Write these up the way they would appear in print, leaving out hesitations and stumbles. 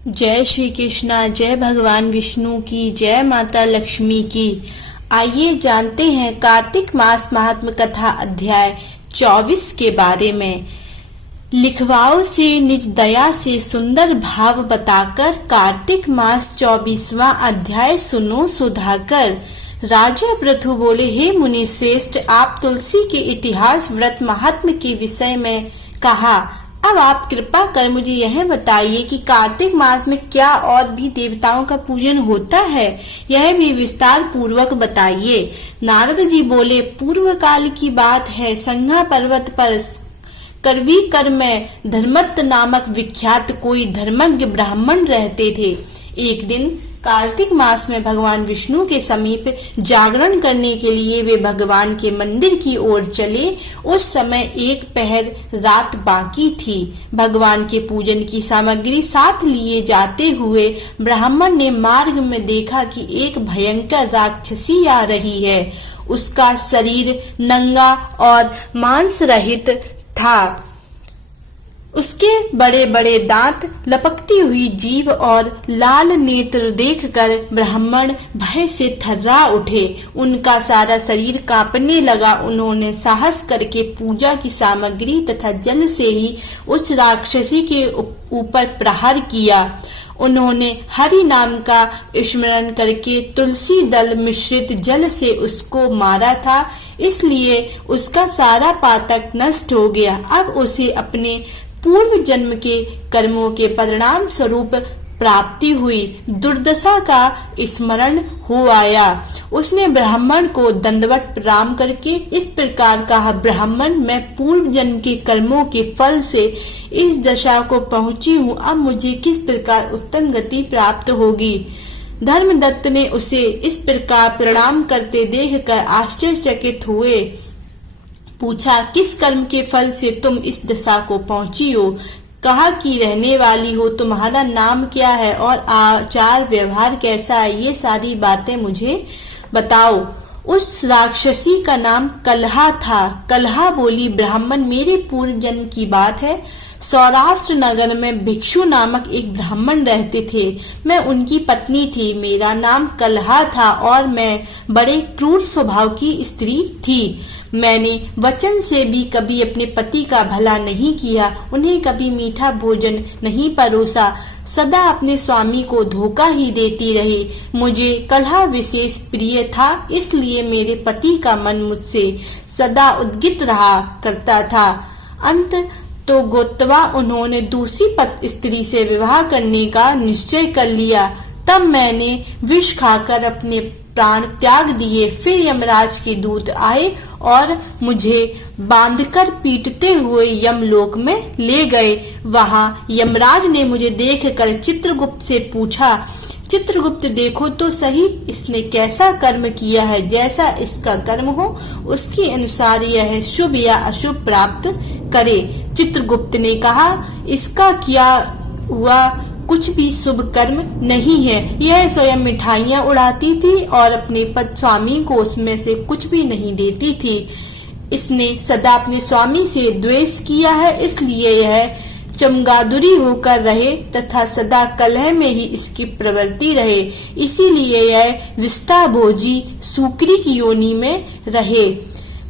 जय श्री कृष्णा। जय भगवान विष्णु की, जय माता लक्ष्मी की। आइए जानते हैं कार्तिक मास महात्म कथा अध्याय 24 के बारे में। लिखवाओ से निज दया से सुंदर भाव बताकर कार्तिक मास 24वां अध्याय सुनो सुधाकर। राजा पृथु बोले, हे मुनि श्रेष्ठ, आप तुलसी के इतिहास व्रत महात्म के विषय में कहा। अब आप कृपा कर मुझे यह बताइए कि कार्तिक मास में क्या और भी देवताओं का पूजन होता है, यह भी विस्तार पूर्वक बताइए। नारद जी बोले, पूर्व काल की बात है, संघा पर्वत पर करवी कर में धर्मत्त नामक विख्यात कोई धर्मज्ञ ब्राह्मण रहते थे। एक दिन कार्तिक मास में भगवान विष्णु के समीप जागरण करने के लिए वे भगवान के मंदिर की ओर चले। उस समय एक पहर रात बाकी थी। भगवान के पूजन की सामग्री साथ लिए जाते हुए ब्राह्मण ने मार्ग में देखा कि एक भयंकर राक्षसी आ रही है। उसका शरीर नंगा और मांस रहित था। उसके बड़े बड़े दांत, लपकती हुई जीभ और लाल नेत्र देखकर ब्राह्मण भय से थर्रा उठे। उनका सारा शरीर कांपने लगा। उन्होंने साहस करके पूजा की सामग्री तथा जल से ही उस राक्षसी के ऊपर प्रहार किया। उन्होंने हरि नाम का स्मरण करके तुलसी दल मिश्रित जल से उसको मारा था, इसलिए उसका सारा पातक नष्ट हो गया। अब उसे अपने पूर्व जन्म के कर्मों के परिणाम स्वरूप प्राप्ति हुई। दुर्दशा का स्मरण हो आया। उसने ब्राह्मण को दंडवत प्रणाम करके इस प्रकार कहा, ब्राह्मण, मैं पूर्व जन्म के कर्मों के फल से इस दशा को पहुंची हूँ। अब मुझे किस प्रकार उत्तम गति प्राप्त होगी। धर्मदत्त ने उसे इस प्रकार प्रणाम करते देखकर आश्चर्यचकित हुए। पूछा, किस कर्म के फल से तुम इस दशा को पहुंची हो, कहाँ की रहने वाली हो, तुम्हारा नाम क्या है और आचार व्यवहार कैसा है, ये सारी बातें मुझे बताओ। उस राक्षसी का नाम कलहा था। कलहा बोली, ब्राह्मण, मेरे पूर्व जन्म की बात है। सौराष्ट्र नगर में भिक्षु नामक एक ब्राह्मण रहते थे। मैं उनकी पत्नी थी। मेरा नाम कलहा था और मैं बड़े क्रूर स्वभाव की स्त्री थी। मैंने वचन से भी कभी अपने पति का भला नहीं किया, उन्हें कभी मीठा भोजन नहीं परोसा, सदा अपने स्वामी को धोखा ही देती रही। मुझे कलहा विशेष प्रिय था, इसलिए मेरे पति का मन मुझसे सदा उद्गित रहा करता था। अंत तो गोत्वा उन्होंने दूसरी स्त्री से विवाह करने का निश्चय कर लिया। तब मैंने विष खाकर अपने प्राण त्याग दिए। फिर यमराज के दूत आए और मुझे बांधकर पीटते हुए यमलोक में ले गए। वहां यमराज ने मुझे देखकर चित्रगुप्त से पूछा, चित्रगुप्त, देखो तो सही, इसने कैसा कर्म किया है। जैसा इसका कर्म हो उसके अनुसार यह शुभ या अशुभ प्राप्त करे। चित्रगुप्त ने कहा, इसका क्या हुआ, कुछ भी शुभ कर्म नहीं है। यह स्वयं मिठाइयाँ उड़ाती थी और अपने पद स्वामी को उसमें से कुछ भी नहीं देती थी। इसने सदा अपने स्वामी से द्वेष किया है, इसलिए यह चमगादुरी होकर रहे तथा सदा कलह में ही इसकी प्रवृत्ति रहे। इसीलिए यह विष्टाभोजी सूकरी की योनि में रहे।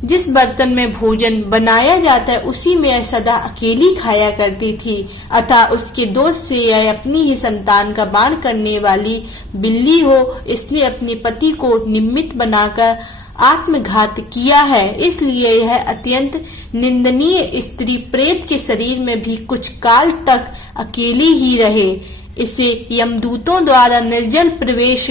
जिस बर्तन में भोजन बनाया जाता है उसी में यह सदा अकेली खाया करती थी। अतः उसके दोष से यह अपनी ही संतान का बाण करने वाली बिल्ली हो। इसने अपने पति को निमित्त बनाकर आत्मघात किया है, इसलिए यह अत्यंत निंदनीय स्त्री प्रेत के शरीर में भी कुछ काल तक अकेली ही रहे। इसे यमदूतों द्वारा निर्जल प्रवेश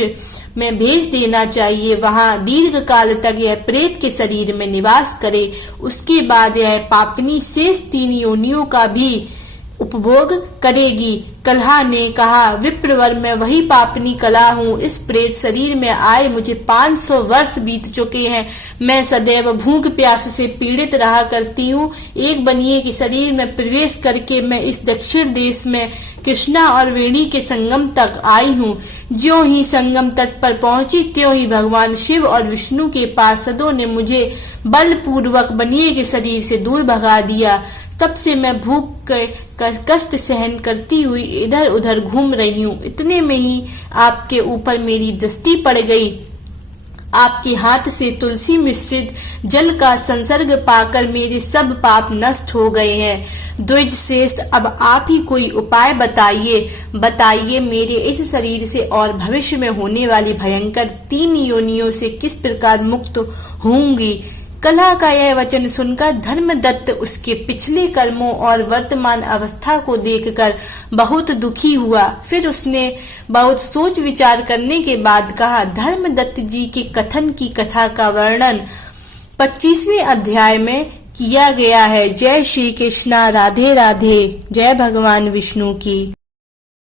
में भेज देना चाहिए। वहां दीर्घ काल तक यह प्रेत के शरीर में निवास करे। उसके बाद यह पापनी शेष 3 योनियों का भी उपभोग करेगी। कलहा ने कहा, विप्रवर, मैं वही पापनी कला हूँ। इस प्रेत शरीर में आए मुझे 500 वर्ष बीत चुके हैं। मैं सदैव भूख प्यास से पीड़ित रहा करती हूँ। एक बनिए के शरीर में प्रवेश करके मैं इस दक्षिण देश में कृष्णा और वेणी के संगम तक आई हूँ। ज्यों ही संगम तट पर पहुंची त्यों ही भगवान शिव और विष्णु के पार्षदों ने मुझे बलपूर्वक बनिए के शरीर से दूर भगा दिया। तब से मैं भूख का कष्ट सहन करती हुई इधर उधर घूम रही हूँ। इतने में ही आपके ऊपर मेरी दृष्टि पड़ गई। आपके हाथ से तुलसी मिश्रित जल का संसर्ग पाकर मेरे सब पाप नष्ट हो गए हैं। द्विज श्रेष्ठ, अब आप ही कोई उपाय बताइए मेरे इस शरीर से और भविष्य में होने वाली भयंकर 3 योनियों से किस प्रकार मुक्त होंगी। कलह का यह वचन सुनकर धर्मदत्त उसके पिछले कर्मों और वर्तमान अवस्था को देखकर बहुत दुखी हुआ। फिर उसने बहुत सोच विचार करने के बाद कहा, धर्मदत्त जी के कथन की कथा का वर्णन 25वें अध्याय में किया गया है। जय श्री कृष्णा, राधे राधे। जय भगवान विष्णु की।